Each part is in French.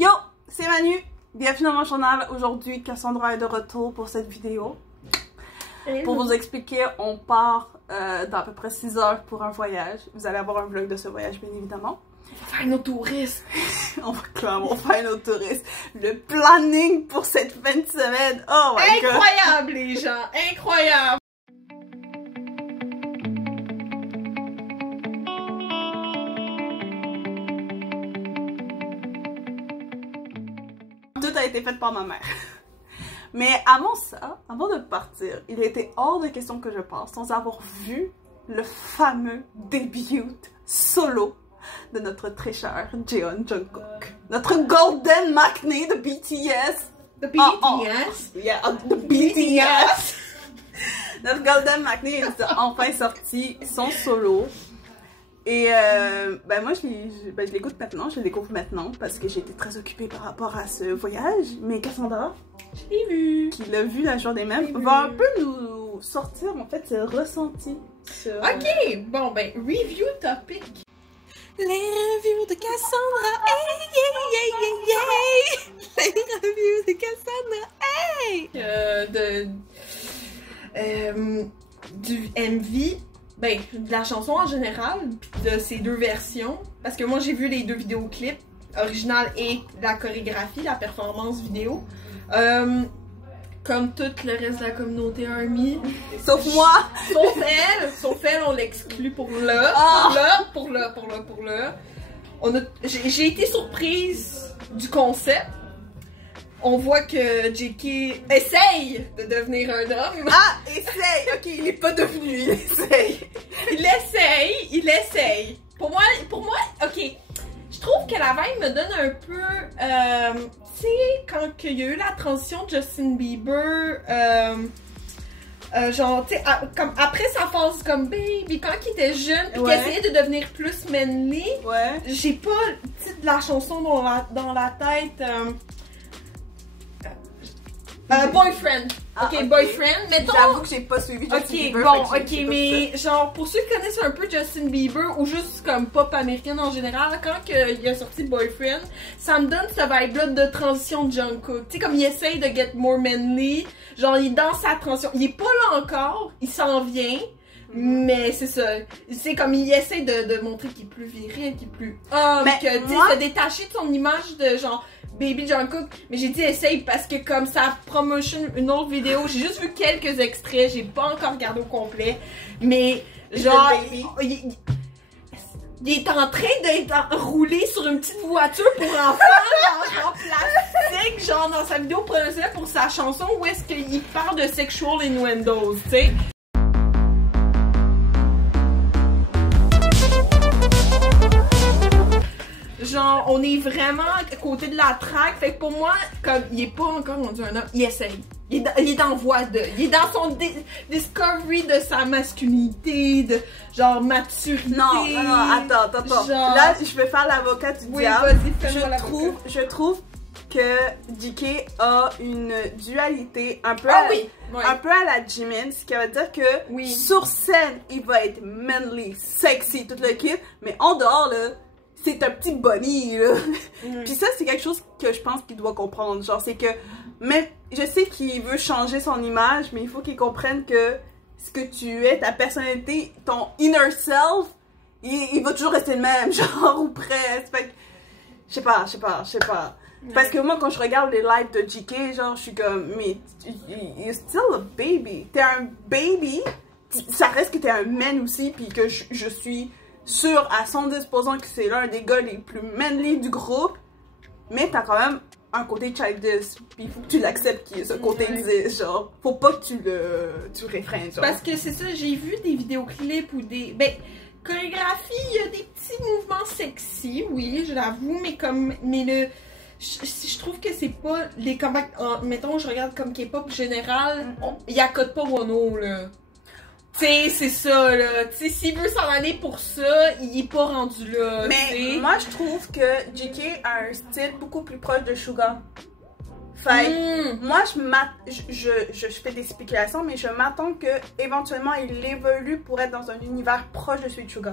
Yo, c'est Manu. Bienvenue dans mon journal. Aujourd'hui, Cassandra est de retour pour cette vidéo. Pour vous expliquer, on part dans à peu près 6 heures pour un voyage. Vous allez avoir un vlog de ce voyage, bien évidemment. On va faire nos touristes. On va clairement faire nos touristes. Le planning pour cette fin de semaine. Oh my god. Incroyable, les gens. Incroyable. Tout a été fait par ma mère. Mais avant ça, avant de partir, il était hors de question que je parte sans avoir vu le fameux début solo de notre très cher Jeon Jungkook. Notre Golden Maknae de BTS. The BTS? Yeah, the BTS. Notre Golden Maknae est enfin sorti son solo. Et ben moi je l'écoute maintenant, je le découvre maintenant parce que j'ai été très occupée par rapport à ce voyage. Mais Cassandra, je l'ai vu, qui l'a vu la journée même, va un peu nous sortir en fait ses ressentis sur... Ok, bon ben, review topic. Les reviews de Cassandra, hey, les reviews de Cassandra, hey. Du MV. Ben, de la chanson en général, puis de ces deux versions. Parce que moi, j'ai vu les deux vidéoclips, original et la chorégraphie, la performance vidéo. Comme tout le reste de la communauté ARMY. Sauf moi! Sauf elle, on l'exclut pour le. Pour le. J'ai été surprise du concept. On voit que JK essaye de devenir un homme. Ah, essaye! Ok, il est pas devenu, il essaye. Il essaye. Pour moi, ok. Je trouve que la vibe me donne un peu, tu sais, quand il y a eu la transition de Justin Bieber, genre, tu sais, comme après sa phase comme baby, quand il était jeune, puis qu'il essayait de devenir plus manly. Ouais. J'ai pas le titre de la chanson dans la tête. Boyfriend. Ok, Boyfriend. Mettons. J'avoue que j'ai pas suivi Justin Bieber. Bon, ok, mais genre, pour ceux qui connaissent un peu Justin Bieber ou juste comme pop américaine en général, quand il a sorti Boyfriend, ça me donne ce vibe-là de transition de Jungkook. Tu sais, comme il essaye de get more manly, genre, il est dans sa transition. Il est pas là encore, il s'en vient. Mais c'est ça, c'est comme il essaie de montrer qu'il est plus viril, qu'il est plus homme, que tu sais, se détacher de son image de genre Baby Jungkook. Mais j'ai dit essaye parce que comme ça promotion une autre vidéo, j'ai juste vu quelques extraits, j'ai pas encore regardé au complet, mais genre il est en train d'être roulé sur une petite voiture pour enfants, genre plastique, genre dans sa vidéo promotionnelle pour sa chanson où est-ce qu'il parle de sexual innuendos, tu sais. Genre, on est vraiment à côté de la track. Fait que pour moi, comme il est pas encore rendu un homme, il essaye. Il est dans voie de. Il est dans son discovery de sa masculinité, de genre maturité. Non, attends. Genre... Là, je vais faire l'avocat du diable. Je trouve que JK a une dualité un peu, un peu à la Jimin, ce qui veut dire que sur scène, il va être manly, sexy, tout le kit, mais en dehors, là, c'est un petit bunny, là. Puis ça, c'est quelque chose que je pense qu'il doit comprendre. Genre, c'est que, même, je sais qu'il veut changer son image, mais il faut qu'il comprenne que ce que tu es, ta personnalité, ton inner self, il va toujours rester le même, genre, ou presque. Fait que, je sais pas. Parce que moi, quand je regarde les lives de JK, genre, je suis comme, mais, you're still a baby. T'es un baby, ça reste que t'es un man aussi, puis que je suis sûr à 110% que c'est l'un des gars les plus manly du groupe, mais t'as quand même un côté childish, puis il faut que tu l'acceptes que ce côté existe, genre, faut pas que tu réfrènes, genre. Parce que c'est ça, j'ai vu des vidéoclips ou des, ben, chorégraphie, il y a des petits mouvements sexy, oui, je l'avoue, je trouve que c'est pas les combats, mettons, je regarde comme K-pop général, il y a code pas Wono, là. Tu sais, c'est ça, là. Tu sais, s'il veut s'en aller pour ça, il est pas rendu là. Mais moi, je trouve que JK a un style beaucoup plus proche de Suga. Fait moi, je fais des spéculations, mais je m'attends que éventuellement il évolue pour être dans un univers proche de celui de Suga.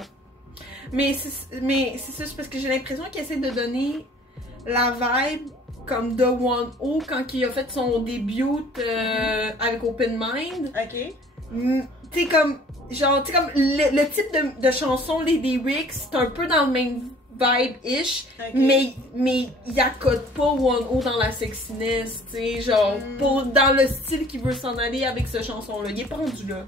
Mais c'est ça, c'est parce que j'ai l'impression qu'il essaie de donner la vibe comme de Won-Oh quand il a fait son début avec Open Mind. Ok. T'sais comme, genre, t'sais comme le type de chanson, les lyrics, c'est un peu dans le même vibe-ish, mais il accorde pas Won-Oh dans la sexiness, t'sais, genre, dans le style qu'il veut s'en aller avec cette chanson-là. Il est pas rendu là.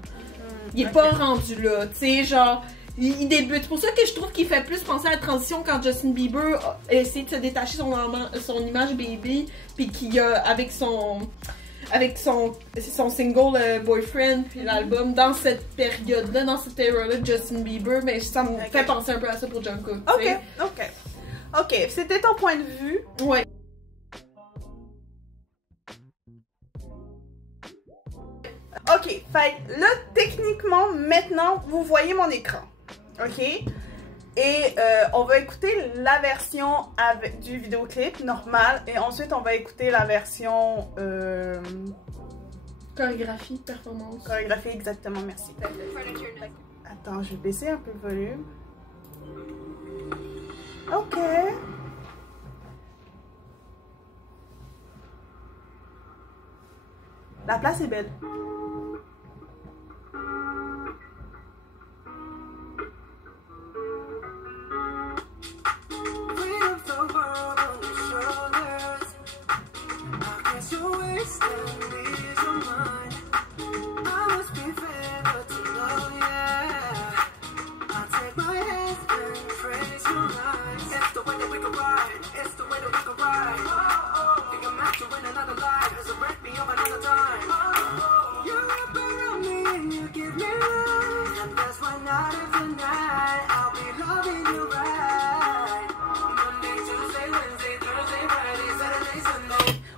Il est pas rendu là, t'sais, genre, il débute. C'est pour ça que je trouve qu'il fait plus penser à la transition quand Justin Bieber a essayé de se détacher son image baby, puis qu'il a, avec son single Boyfriend, puis l'album, dans cette période-là, dans cette era-là de Justin Bieber, mais ça me fait penser un peu à ça pour Jungkook. Ok, c'était ton point de vue. Ouais. Ok, fait là, techniquement, maintenant, vous voyez mon écran. Ok? Et on va écouter la version du vidéoclip normal et ensuite on va écouter la version chorégraphie, performance. Chorégraphie, exactement, merci. Attends, je vais baisser un peu le volume. Ok. La place est belle.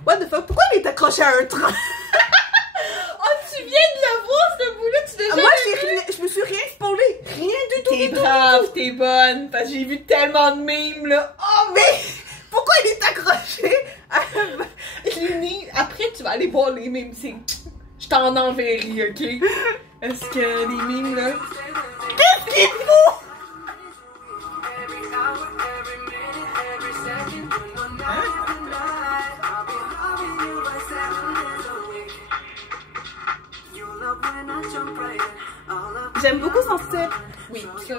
What the fuck? Pourquoi il est accroché à un train? Oh, tu viens de le voir, ce bout-là, tu l'as jamais moi, je me suis rien spoilé. Rien du tout. T'es brave, t'es bonne, parce que j'ai vu tellement de mimes, là. Oh, mais pourquoi il est accroché à... Après, tu vas aller voir les mimes, je t'en enverrai, ok? Est-ce que les mimes, là... Qu'est-ce qu'il faut? J'aime beaucoup son style. Oui, ça,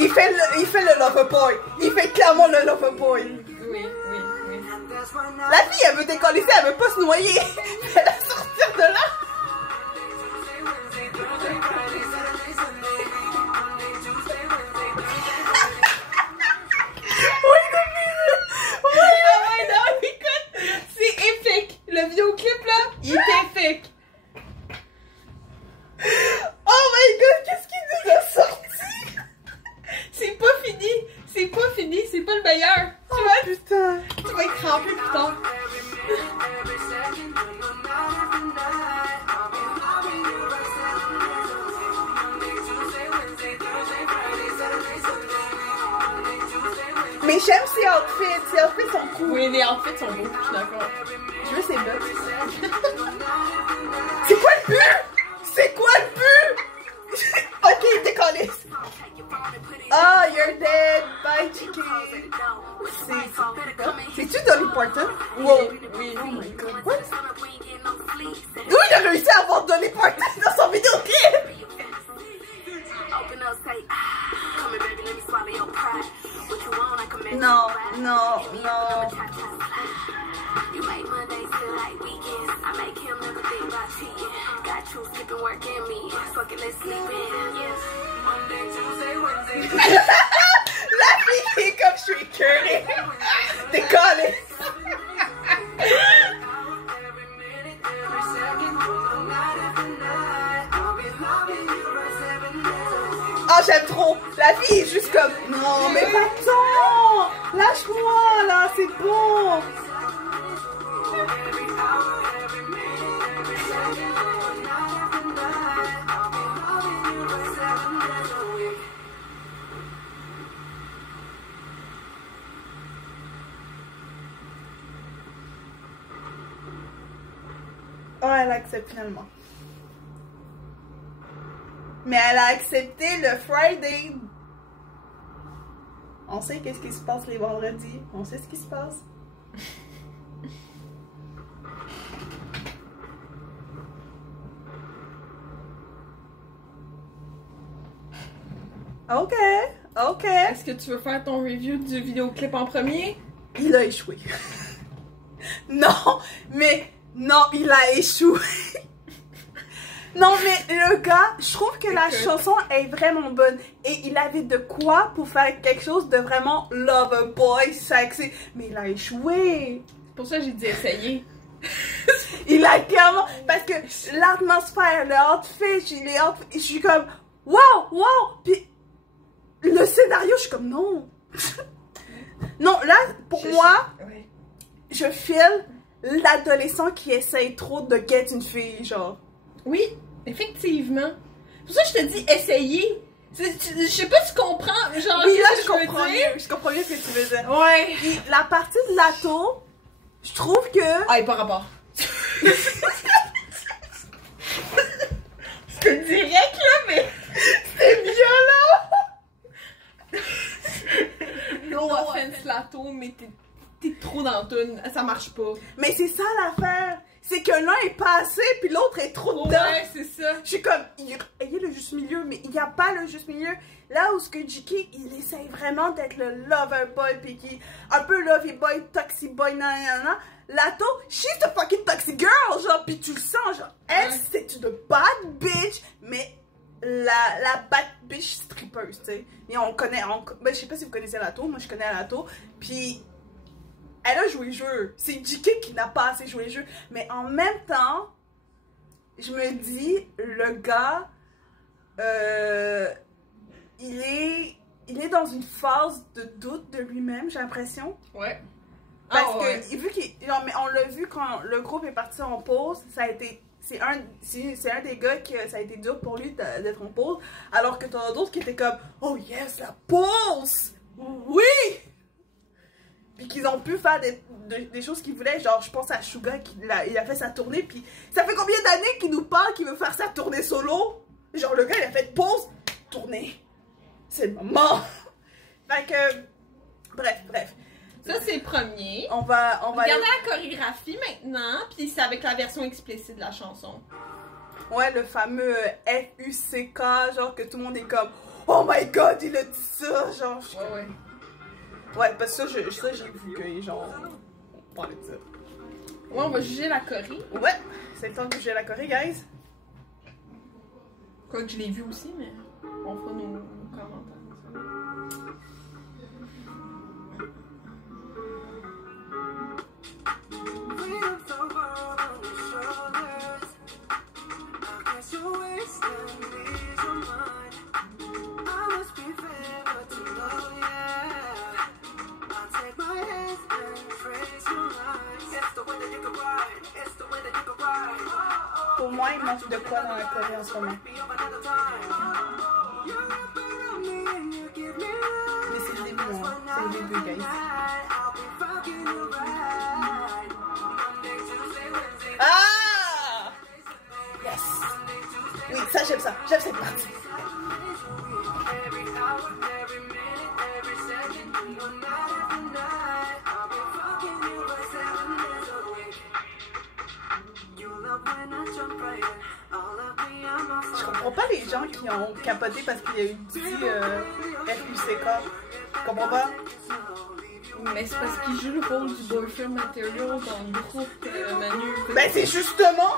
Il fait le lover boy. Il fait clairement le lover boy. Oui. La fille, elle veut décoller ça, elle veut pas se noyer. Elle va sortir de là. C'est épique. Le vidéoclip, là, il est épique. Oh my god, qu'est-ce qu'il nous a sorti? C'est pas fini, c'est pas le meilleur. Tu vois, putain. Tu vas être crampé plus tard. Mais j'aime ses outfits sont cool. Oui, les outfits sont beaux, je suis d'accord. Je veux ses bottes. C'est quoi le but? C'est quoi le but? Ok, décollé. Oh, you're dead. Bye, GK. C'est-tu Dolly Parton? Wow. Oui. Oh my god. What? D'où il a réussi à avoir Dolly Parton dans son vidéoclip? Non. La fille est comme je suis curée. Décolle. Oh, j'aime trop. La fille est juste comme... Non, mais attends. Lâche-moi, là. C'est bon. Ouais, elle accepte finalement. Mais elle a accepté le Friday. On sait qu'est-ce qui se passe les vendredis. On sait ce qui se passe. Ok, ok. Est-ce que tu veux faire ton review du vidéoclip en premier? Il a échoué. Non, mais non, il a échoué. Non, mais le gars, je trouve que la chanson est vraiment bonne. Et il avait de quoi pour faire quelque chose de vraiment lover boy, sexy. Mais il a échoué. C'est pour ça que j'ai dit essayer. Il a clairement... Parce que l'atmosphère, le outfit, je suis comme... Wow, wow. Puis le scénario, je suis comme non. Non, là, pour moi, je file l'adolescent qui essaye trop de get une fille, genre. Oui, effectivement. Pour ça, je te dis essayer. Je sais pas si tu comprends, genre, oui, là, je comprends mieux. Je comprends mieux ce que tu veux dire. Ouais. Puis la partie de l'atto, je trouve que... Ah, il pas rapport. C'est direct, là, mais... C'est violent! No offense, Lato, mais t'es trop dans le tune, ça marche pas. Mais c'est ça l'affaire, c'est que l'un est pas assez puis l'autre est trop dedans. Ouais, c'est ça. Je suis comme, il y a le juste milieu, mais il n'y a pas le juste milieu. Là où ce que JK, il essaye vraiment d'être le lover boy puis qui un peu lovey boy, toxic boy, nanana. Lato, she's the fucking toxic girl, genre, puis tu le sens, genre, elle, c'est une bad bitch, mais la bad bitch strippeuse, tu sais. Et on connaît, ben, je sais pas si vous connaissez Lato, moi je connais Lato, puis elle a joué le jeu. C'est JK qui n'a pas assez joué le jeu. Mais en même temps, je me dis, le gars, il est dans une phase de doute de lui-même, j'ai l'impression. Ouais. Parce que, vu mais on l'a vu quand le groupe est parti en pause, ça a été... C'est un des gars qui ça a été dur pour lui d'être en pause, alors que t'en as d'autres qui étaient comme « Oh yes, la pause! Oui! » Puis qu'ils ont pu faire des choses qu'ils voulaient, genre je pense à Suga, il a fait sa tournée, puis ça fait combien d'années qu'il nous parle qu'il veut faire sa tournée solo? Genre le gars il a fait pause, tournée. C'est le moment! Fait que, bref. Ça, c'est le premier. On va regarder la chorégraphie maintenant, puis c'est avec la version explicite de la chanson. Ouais, le fameux F-U-C-K, genre que tout le monde est comme oh my god, il a dit ça, genre. Ouais. Ouais, parce que ça j'ai vu que genre on parlait de ça. Ouais, on va juger la choré. Ouais, c'est le temps de juger la choré, guys. Quoi que je l'ai vu aussi, mais on fera nos commentaires. Pour moi, il manque de quoi dans la choré en ce moment. Mais c'est le début, hein. C'est le début, guys. Ah! Yes! Oui, ça, j'aime ça. J'aime cette partie. Je comprends pas les gens qui ont capoté parce qu'il y a eu dit FUCK. Je comprends pas. Mais c'est parce qu'il joue le rôle du boyfriend material dans le groupe Manu. Ben c'est justement!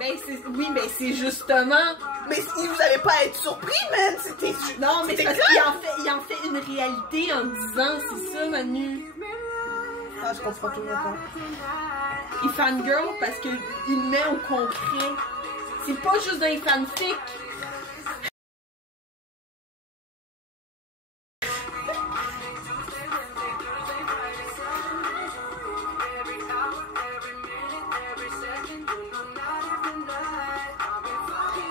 Oui, mais c'est justement... Mais si vous avez pas à être surpris, man! C'était... Non, mais c'est parce qu'il en fait une réalité en disant, c'est ça, Manu. Ah, je comprends toujours pas. Il fangirl parce qu'il met au concret. C'est pas juste des fanfics.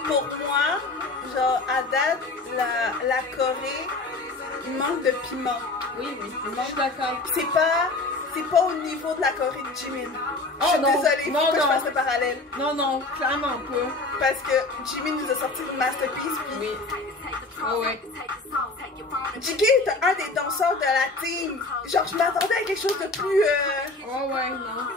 Pour moi, genre, à date, la Corée, il manque de piment. Oui, je suis d'accord. C'est c'est pas au niveau de la Corée de Jimin. Oh, je suis non. désolée, non, faut que non. je fasse le parallèle. Non, non, clairement pas. Parce que Jimin nous a sorti une masterpiece. Oui. Ah ouais. JK est un des danseurs de la team. Genre, je m'attendais à quelque chose de plus. Oh ouais, non.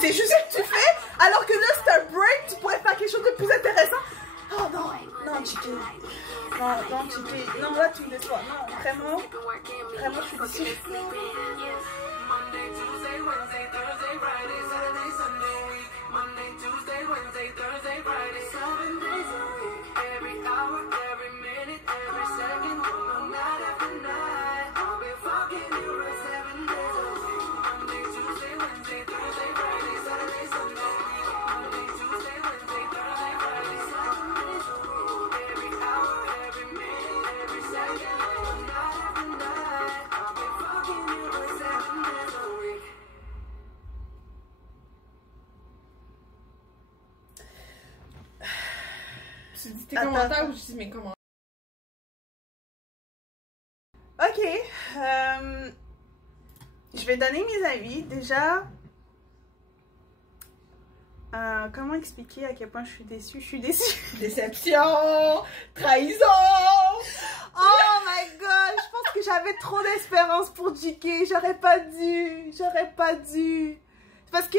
C'est juste ce que tu fais, alors que là c'est un break, tu pourrais faire quelque chose de plus intéressant. Oh non, non JK. Non, JK. Non, là tu me déçois. Non, vraiment, vraiment je suis déçue. Tu dis tes commentaires ou je dis mes commentaires? Ok. Je vais donner mes avis. Déjà, comment expliquer à quel point je suis déçue? Je suis déçue. Déception! Trahison! Oh my god! Je pense que j'avais trop d'espérance pour JK. J'aurais pas dû. J'aurais pas dû. Parce que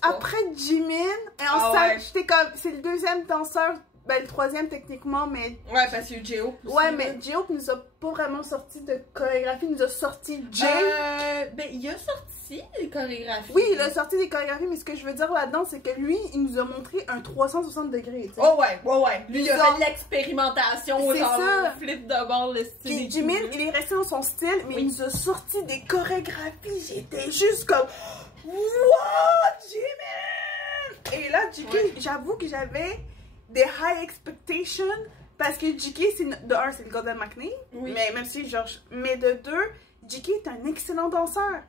après Jimin, et en salle, j'étais comme, c'est le deuxième danseur, ben le troisième techniquement, mais... Ouais, parce qu'il y a eu J-Hope aussi. Ouais, mais J-Hope nous a pas vraiment sorti de chorégraphie, il nous a sorti Ben, il a sorti des chorégraphies. Oui, il a sorti des chorégraphies, mais ce que je veux dire là-dedans, c'est que lui, il nous a montré un 360 degrés, tu sais. Oh ouais. Lui, il a fait de l'expérimentation, c'est genre, ça. flip de bord, le style. Puis Jimin, il est resté dans son style, mais il nous a sorti des chorégraphies, j'étais juste comme... What, Jimin? Et là, JK, j'avoue que j'avais des high expectations parce que JK, de un, c'est le Golden McNee, mais même si, genre, mais de deux, JK est un excellent danseur.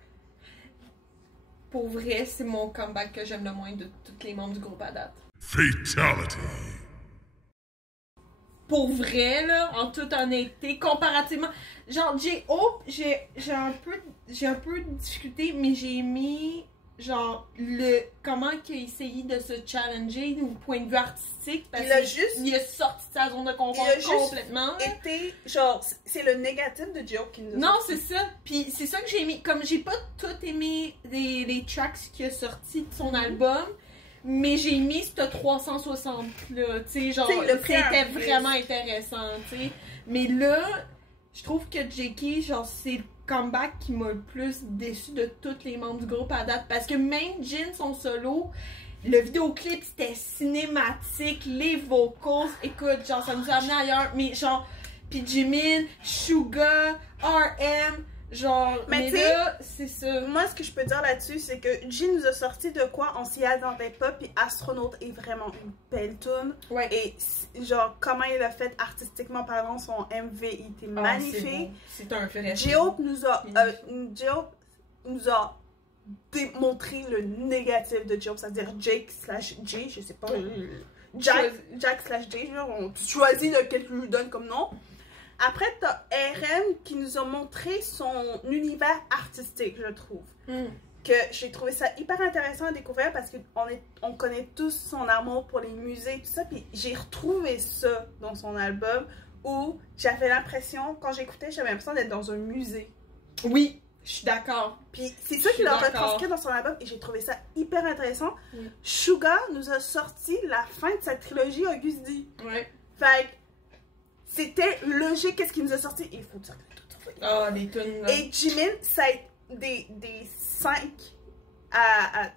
Pour vrai, c'est mon comeback que j'aime le moins de tous les membres du groupe à date. Fatality. Pour vrai, là, en toute honnêteté, comparativement, genre, J-Hope, j'ai un peu discuté, mais j'ai aimé, genre, comment qu'il a essayé de se challenger du point de vue artistique, parce qu'il a sorti de sa zone de confort complètement. Été, genre, c'est le négatif de J-Hope qui nous a Non, c'est ça. Puis c'est ça que j'ai aimé, comme j'ai pas tout aimé les tracks qu'il a sortis de son album, mais j'ai mis ce 360 là, tu sais, genre, c'était vraiment intéressant, tu sais. Mais là, je trouve que JK, genre, c'est le comeback qui m'a le plus déçu de tous les membres du groupe à date. Parce que même Jin, son solo, le vidéoclip, c'était cinématique, les vocals, écoute, genre, ça nous a amené ailleurs. Mais genre, pis Jimin, Suga, RM... Genre, mais là, c'est ça. Moi, ce que je peux dire là-dessus, c'est que Jin nous a sorti de quoi on s'y attendait pas, puis Astronaut est vraiment une belle tune. Ouais. Et genre, comment il a fait artistiquement parlant, son MV était magnifique. C'est un fait. J-Hope nous a démontré le négatif de J-Hope, c'est-à-dire Jake/J, je sais pas. Jack/J, genre, on choisit lequel tu lui donnes comme nom. Après, t'as RM qui nous a montré son univers artistique, je trouve. Que j'ai trouvé ça hyper intéressant à découvrir parce qu'on connaît tous son amour pour les musées et tout ça. Puis j'ai retrouvé ça dans son album où j'avais l'impression, quand j'écoutais, j'avais l'impression d'être dans un musée. Oui, je suis d'accord. Puis c'est ça qu'il a retranscrit dans son album et j'ai trouvé ça hyper intéressant. Suga nous a sorti la fin de sa trilogie Auguste D. Ouais. Fait que c'était logique, qu'est-ce qu'il nous a sorti. Il faut dire que tout. Ah, les tunes. Et Jimin, ça a été des 5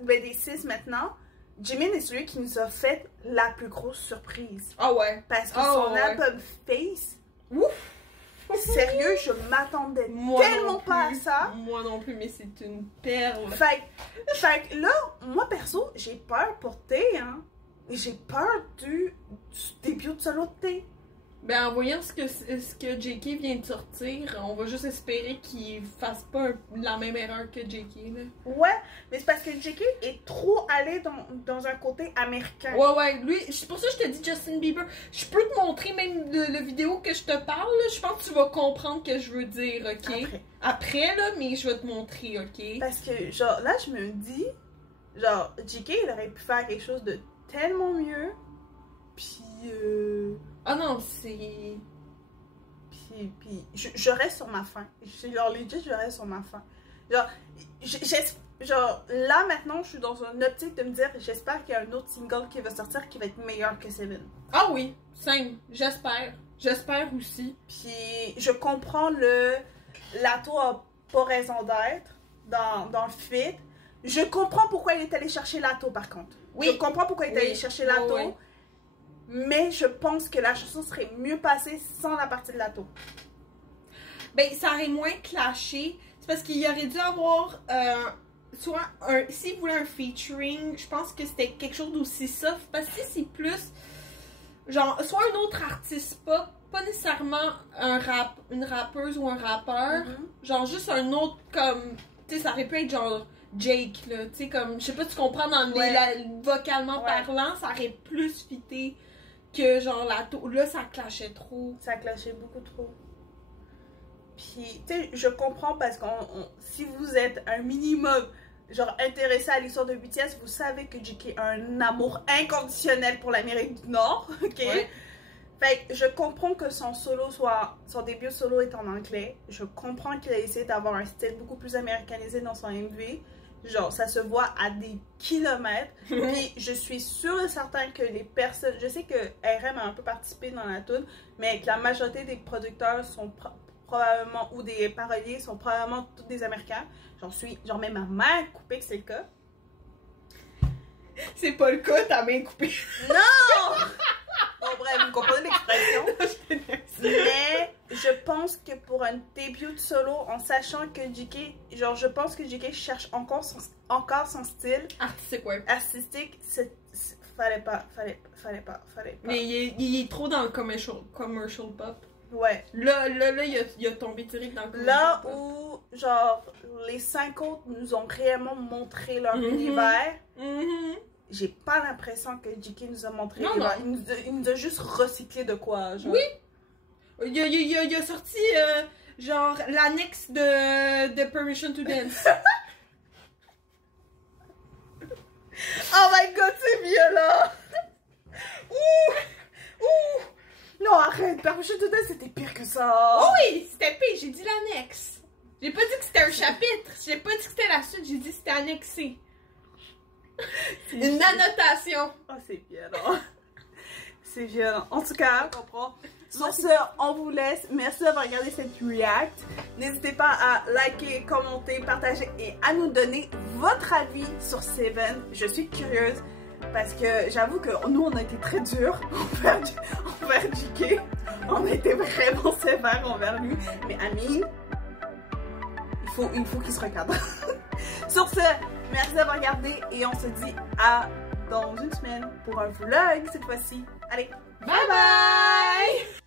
ben des 6 maintenant. Jimin est celui qui nous a fait la plus grosse surprise. Ah ouais. Parce que son album Face, sérieux, je m'attendais tellement pas à ça. Moi non plus, mais c'est une perle. Fait que là, moi perso, j'ai peur pour T, hein. Et j'ai peur du début de solo de T. Ben, en voyant ce que JK vient de sortir, on va juste espérer qu'il fasse pas la même erreur que JK, là. Ouais, mais c'est parce que JK est trop allé dans un côté américain. Ouais, lui, c'est pour ça que je te dis Justin Bieber. Je peux te montrer même le vidéo que je te parle, là. Je pense que tu vas comprendre ce que je veux dire, ok? Après, là, mais je vais te montrer, ok? Parce que, genre, là, je me dis, genre, JK, il aurait pu faire quelque chose de tellement mieux, puis Ah non, c'est... Puis je reste sur ma faim. Genre, legit, je reste sur ma faim. Genre, genre, là, maintenant, je suis dans une optique de me dire, j'espère qu'il y a un autre single qui va sortir qui va être meilleur que Seven. Ah oui, simple, j'espère. J'espère aussi. Puis, je comprends Lato a pas raison d'être dans le feat. Je comprends pourquoi il est allé chercher Lato, par contre. Oui. Je comprends pourquoi il est allé chercher Lato. Oui. Mais je pense que la chanson serait mieux passée sans la partie de Lato. Ben, ça aurait moins clashé. C'est parce qu'il aurait dû avoir soit un... S'il voulait un featuring, je pense que c'était quelque chose d'aussi soft. Parce que c'est plus... Genre, soit un autre artiste pop, pas nécessairement une rappeuse ou un rappeur. Genre, juste un autre comme... Tu sais, ça aurait pu être genre Jake, là. Tu sais, comme... Je sais pas, tu comprends, dans vocalement parlant, ça aurait plus fité que genre Lato. Là, ça clashait trop. Ça clashait beaucoup trop. Puis, tu sais, je comprends parce que si vous êtes un minimum, genre, intéressé à l'histoire de BTS, vous savez que JK a un amour inconditionnel pour l'Amérique du Nord, ok? Ouais. Fait que je comprends que son début solo est en anglais. Je comprends qu'il a essayé d'avoir un style beaucoup plus américanisé dans son MV. Genre, ça se voit à des kilomètres. Puis, je suis sûre et certaine que les personnes... Je sais que RM a un peu participé dans la tune, mais que la majorité des producteurs sont probablement... Ou des paroliers sont probablement tous des Américains. Genre, même ma main coupée que c'est le cas. C'est pas le cas, ta main coupée. Non! Bon, bref, vous comprenez l'expression. Mais je pense que pour un début de solo, en sachant que JK, genre, je pense que JK cherche encore son style. Artistique, ouais. Artistique, fallait pas. Mais il est trop dans le commercial pop. Ouais. Là, il a tombé direct dans le commercial là pop. Où, genre, les 5 autres nous ont réellement montré leur univers. J'ai pas l'impression que JK nous a montré. Non. Il nous a juste recyclé de quoi, genre. Oui! Il a sorti, genre, l'annexe de Permission to Dance. Oh my god, c'est violent! Ouh! Non, arrête! Permission to Dance, c'était pire que ça! Oh oui! C'était pire, j'ai dit l'annexe. J'ai pas dit que c'était un chapitre. J'ai pas dit que c'était la suite, j'ai dit que c'était annexé. Une annotation. Oh, c'est violent. C'est violent. En tout cas, je comprends. Sur ce, on vous laisse. Merci d'avoir regardé cette react. N'hésitez pas à liker, commenter, partager et à nous donner votre avis sur Seven. Je suis curieuse parce que j'avoue que nous, on a été très durs envers JK. On a été vraiment sévères envers lui. Mais Amine, il faut qu'il se recadre. Sur ce, merci d'avoir regardé et on se dit à dans une semaine pour un vlog cette fois-ci. Allez, bye bye!